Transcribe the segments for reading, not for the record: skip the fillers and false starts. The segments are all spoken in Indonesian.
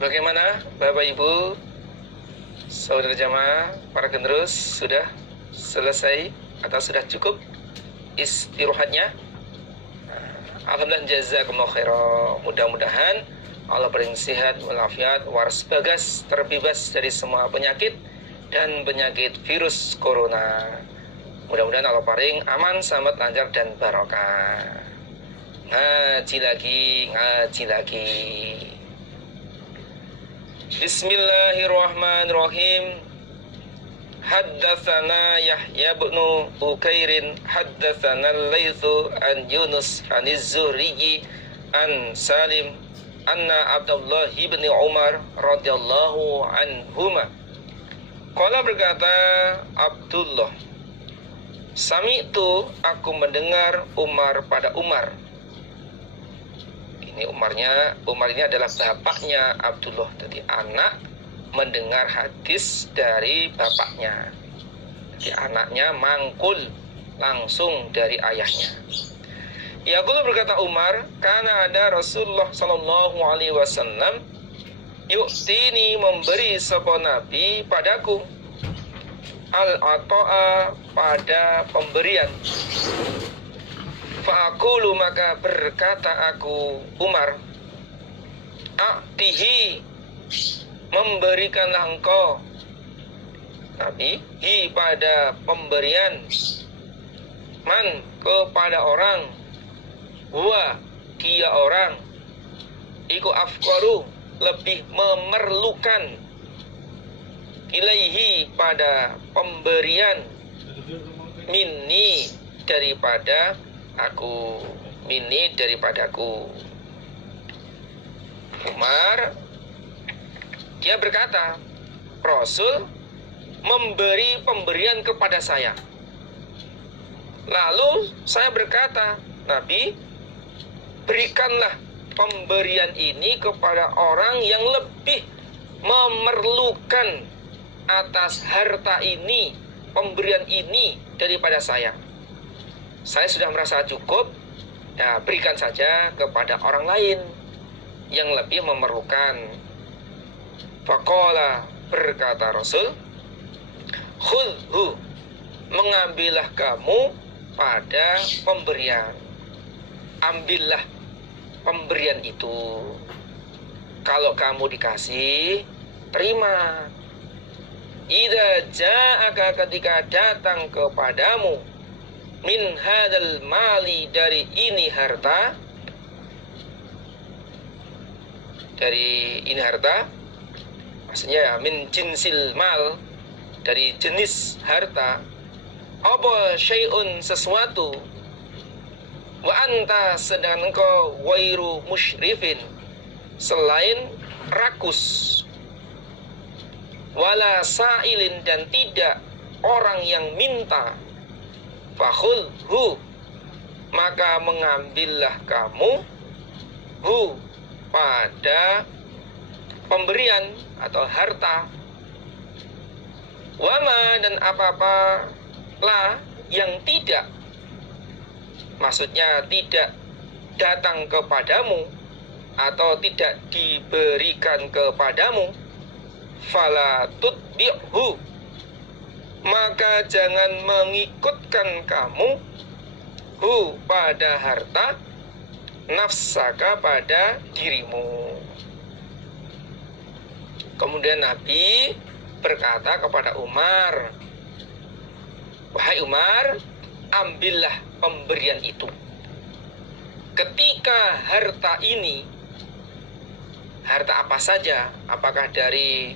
Bagaimana Bapak Ibu, saudara jamaah, para penerus, sudah selesai atau sudah cukup istirahatnya? Alhamdulillah, jazakumullah khairan. Mudah-mudahan Allah beri sehat walafiat, waras bagas, terbebas dari semua penyakit dan penyakit virus corona. Mudah-mudahan Allah paring aman, selamat, lancar, dan barokah. Ngaji lagi. Bismillahirrahmanirrahim. Haddatsana Yahya bin Bukairin haddatsana Al-Laitsu an Yunus an Az-Zuhri an Salim anna Abdullah bin Umar radhiyallahu anhuma qala, berkata Abdullah, sami'tu, aku mendengar Umar pada Umar. Ini Umar ini adalah bapaknya Abdullah, jadi anak mendengar hadis dari bapaknya. Jadi anaknya mangkul langsung dari ayahnya. Yaqulu, berkata Umar, karena ada Rasulullah sallallahu alaihi wasallam yu'tini, memberi sapa nabi padaku, al-ata'a, pada pemberian. Fa'akulu, maka berkata aku Umar, a'tihi, memberikanlah engkau Nabi, hi, pada pemberian, man, kepada orang, huwa, dia orang, iku afqaru, lebih memerlukan, ilaihi, pada pemberian, minni, daripada aku, minni, daripadaku. Umar, dia berkata, Rasul memberi pemberian kepada saya. Lalu saya berkata, Nabi, berikanlah pemberian ini kepada orang yang lebih memerlukan atas harta ini, pemberian ini, daripada saya. Saya sudah merasa cukup, ya berikan saja kepada orang lain yang lebih memerlukan. Faqala, berkata Rasul, khudhu, mengambillah kamu pada pemberian. Ambillah pemberian itu. Kalau kamu dikasih, terima. Idza ja'aka, ketika datang kepadamu, min hadal mali, dari ini harta, maksudnya ya, min jinsil mal, dari jenis harta, apa syai'un, sesuatu, wa anta, sedangkan engkau wairu musyrifin, selain rakus, wala sa'ilin, dan tidak orang yang minta, fakhudhu, maka mengambillah kamu, hu, pada pemberian atau harta, wama, dan apa-apa lah yang tidak, maksudnya tidak datang kepadamu atau tidak diberikan kepadamu, fala tutbi'hu, maka jangan mengikutkan kamu, hu, pada harta, nafsaka, pada dirimu. Kemudian Nabi berkata kepada Umar, wahai Umar, ambillah pemberian itu. Ketika harta ini, harta apa saja, apakah dari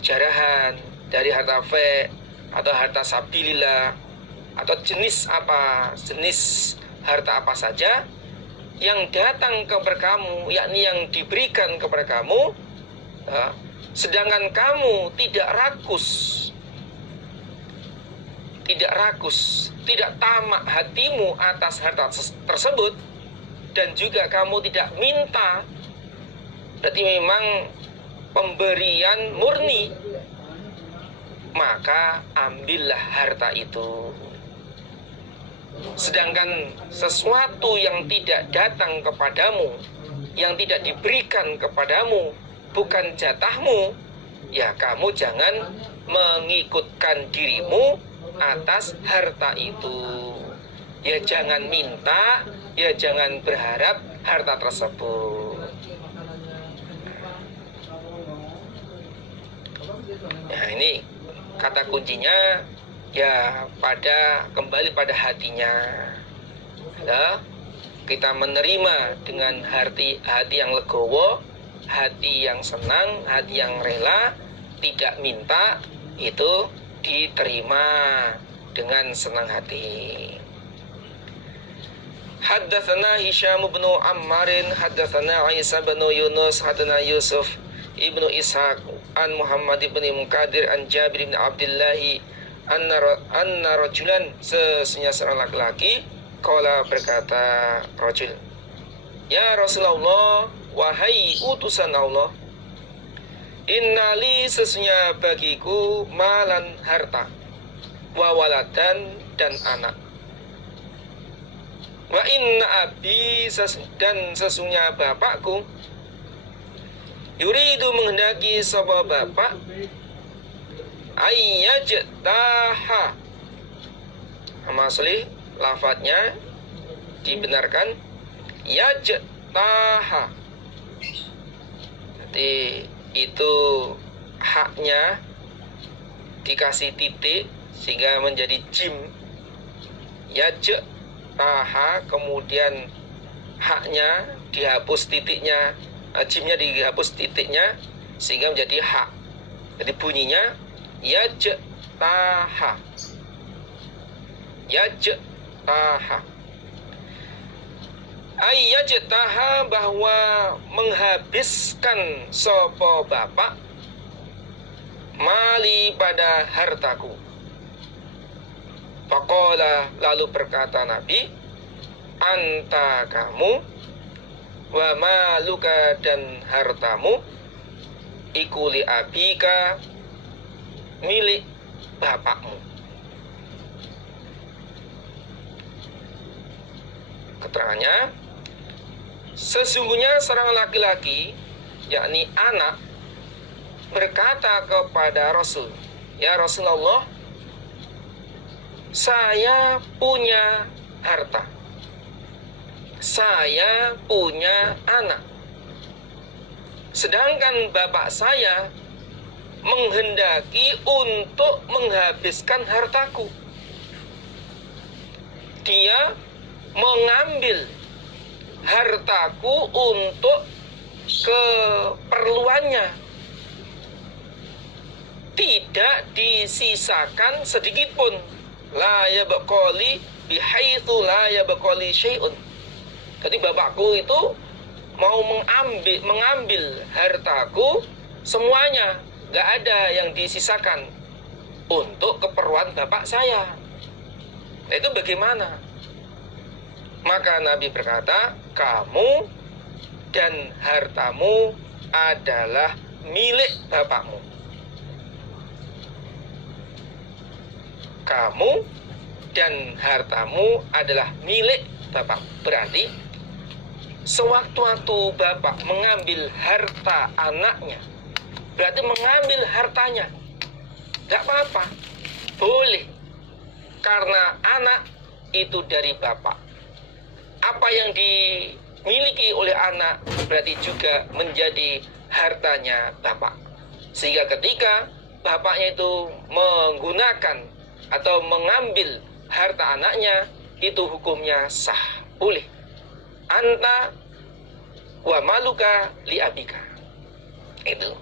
jarahan, dari harta fe, atau harta sabilillah, atau jenis apa, jenis harta apa saja yang datang kepada kamu, yakni yang diberikan kepada kamu, sedangkan kamu tidak rakus, tidak tamak hatimu atas harta tersebut, dan juga kamu tidak minta, berarti memang pemberian murni, maka ambillah harta itu. Sedangkan sesuatu yang tidak datang kepadamu, yang tidak diberikan kepadamu, bukan jatahmu, ya kamu jangan mengikutkan dirimu atas harta itu. Ya jangan minta, ya jangan berharap harta tersebut. Nah ini kata kuncinya ya kembali pada hatinya. Ya, kita menerima dengan hati yang legowo, hati yang senang, hati yang rela, tidak minta, itu diterima dengan senang hati. Haddatsana Hisham bin Ammarin, haddatsana Isa bin Yunus, haddatsana Yusuf ibnu Ishaq an Muhammad bin Munkadir an Jabir bin Abdullah anna rajulan, sesungguhnya seorang laki-laki, qala berkata rajul, ya Rasulullah, wahai utusan Allah, innali, sesungguhnya bagiku, malan harta, wa waladan dan anak, wa inna abi, dan sesungguhnya bapakku, yuridu menghendaki sapa bapak, ayyajtaha, asli lafadznya dibenarkan yajtaha, jadi itu haknya dikasih titik sehingga menjadi jim, yajtaha, kemudian haknya dihapus titiknya, jimnya dihapus titiknya sehingga menjadi hak. Jadi bunyinya yajtaha, yajtaha, ayyajtaha, bahwa menghabiskan sopo bapak, mali pada hartaku. Faqala, lalu berkata Nabi, anta kamu, wa maluka dan hartamu, ikuli abika, milik bapakmu. Keterangannya, sesungguhnya seorang laki-laki, yakni anak, berkata kepada Rasul, ya Rasulullah, saya punya harta, saya punya anak, sedangkan bapak saya menghendaki untuk menghabiskan hartaku. Dia mengambil hartaku untuk keperluannya, tidak disisakan sedikit pun. La yabqali bihaitsu la yabqali syai'un. Jadi bapakku itu mau mengambil hartaku semuanya, gak ada yang disisakan untuk keperluan bapak saya. Nah, itu bagaimana? Maka Nabi berkata, kamu dan hartamu adalah milik bapakmu. Kamu dan hartamu adalah milik bapak. Berarti sewaktu-waktu bapak mengambil harta anaknya, berarti mengambil hartanya, gak apa-apa, boleh, karena anak itu dari bapak. Apa yang dimiliki oleh anak berarti juga menjadi hartanya bapak. Sehingga ketika bapaknya itu menggunakan atau mengambil harta anaknya, itu hukumnya sah, boleh. Anta wa maluka li abika. Itu.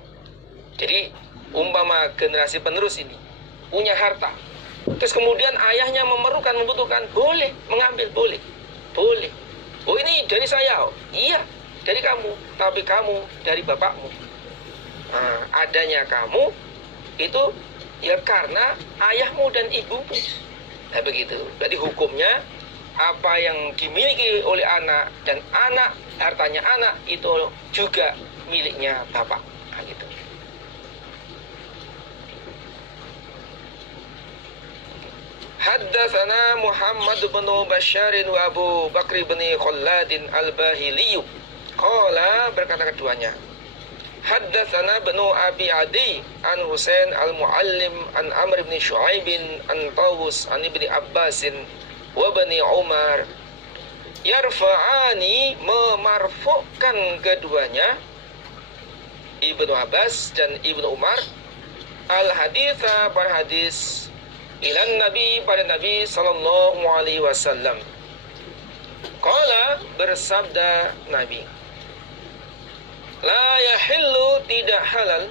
Jadi umpama generasi penerus ini punya harta, terus kemudian ayahnya membutuhkan, boleh mengambil, boleh. Oh ini dari saya, oh, iya dari kamu, tapi kamu dari bapakmu. Nah, adanya kamu itu ya karena ayahmu dan ibumu. Nah begitu. Jadi hukumnya apa yang dimiliki oleh anak dan anak, hartanya anak itu juga miliknya bapak. Nah, gitu. Haddatsana Muhammad bin Bashar wa Abu Bakr bin Khalladin al-Bahili. Qala, berkata keduanya, Haddatsana Ibnu Abi Adi an Husain al-Muallim an Amr bin Shu'aib an Tawus an Ibni Abbasin wa Bani Umar yarfa'ani, memarfu'kan keduanya, Ibnu Abbas dan Ibnu Umar, al-haditha, pada hadis, ilan Nabi, pada Nabi sallallahu alaihi wasallam. Qala, bersabda Nabi, la yahillu, tidak halal,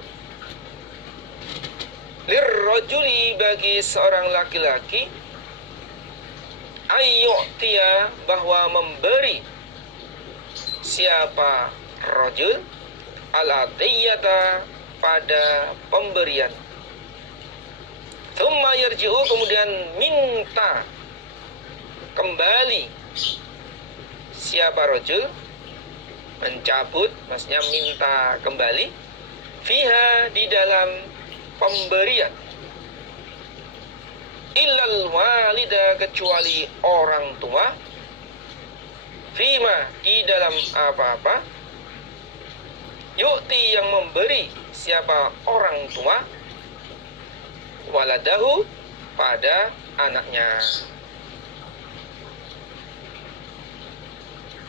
lirrajuli, bagi seorang laki-laki, ayyu'tiya, bahwa memberi, siapa rajul, al-atiyata, pada pemberian, thumma yarji'u, kemudian minta kembali, siapa rajul, mencabut, maksudnya minta kembali, fiha, di dalam pemberian, illal walida, kecuali orang tua, fima, di dalam apa-apa, yu'ti, yang memberi, siapa orang tua, waladahu, pada anaknya.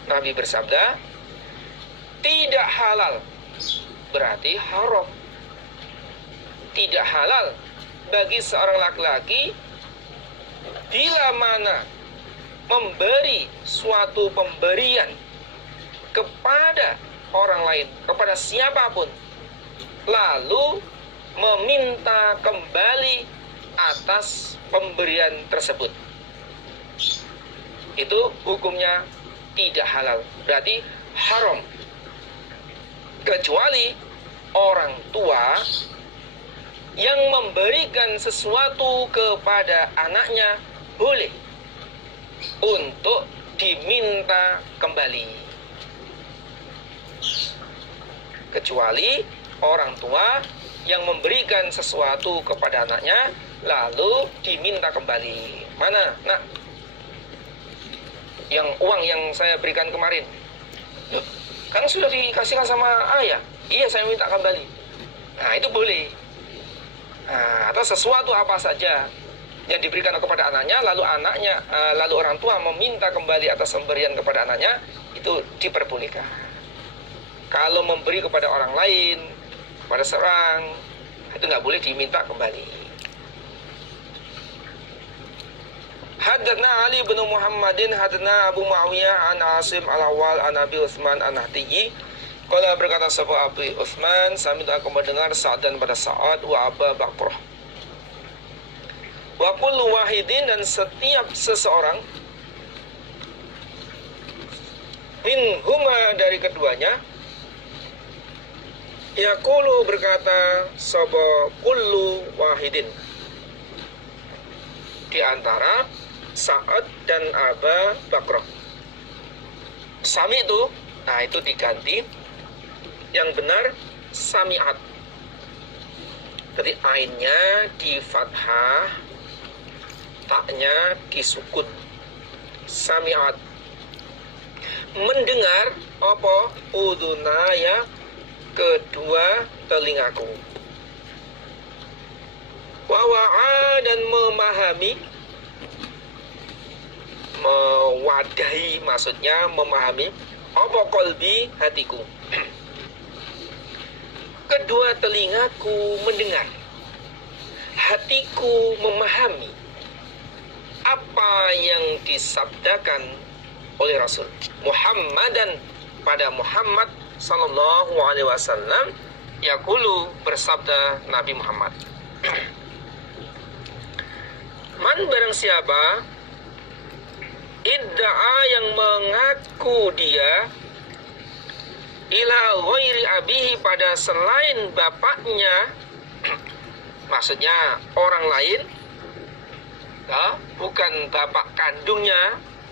Nabi bersabda, tidak halal, berarti haram. Tidak halal bagi seorang laki-laki bila mana memberi suatu pemberian kepada orang lain, kepada siapapun, lalu meminta kembali atas pemberian tersebut. Itu hukumnya tidak halal, berarti haram. Kecuali orang tua yang memberikan sesuatu kepada anaknya, boleh untuk diminta kembali. Kecuali orang tua yang memberikan sesuatu kepada anaknya lalu diminta kembali. Mana, nak? Yang uang yang saya berikan kemarin, kan sudah dikasihkan sama ayah. Iya, saya minta kembali. Nah, itu boleh. Nah, atau sesuatu apa saja yang diberikan kepada anaknya, lalu orang tua meminta kembali atas pemberian kepada anaknya, itu diperbolehkan. Kalau memberi kepada orang lain, kepada seorang, itu nggak boleh diminta kembali. Haddatsana Ali bin Muhammadin, haddatsana Abu Muawiyah an Asim al-Awwal an Abi Utsman an-Nahdiyi. Qala, berkata sahabat Abu Utsman, sami aku mendengar Sa'dan pada Sa'ad wa Aba Bakrah. Wa kullu wahidin, dan setiap seseorang, minhuma, dari keduanya, yaqulu, berkata sapa kullu wahidin, di antara Sa'ad dan Aba Bakrah. Sami itu, nah itu diganti, yang benar sami'at. Jadi ainnya di fathah, taknya disukun. Sami'at, mendengar, apa? Udunaya, kedua telingaku. Wawa'a, dan memahami, mewadahi, maksudnya memahami, apa? Qalbi, hatiku. Kedua telingaku mendengar, hatiku memahami apa yang disabdakan oleh Rasul Muhammadan, pada Muhammad sallallahu alaihi wasallam, yaqulu, bersabda Nabi Muhammad, man, barang siapa, idda'a, yang mengaku dia, ila ghairi abihi, pada selain bapaknya, maksudnya orang lain, bukan bapak kandungnya,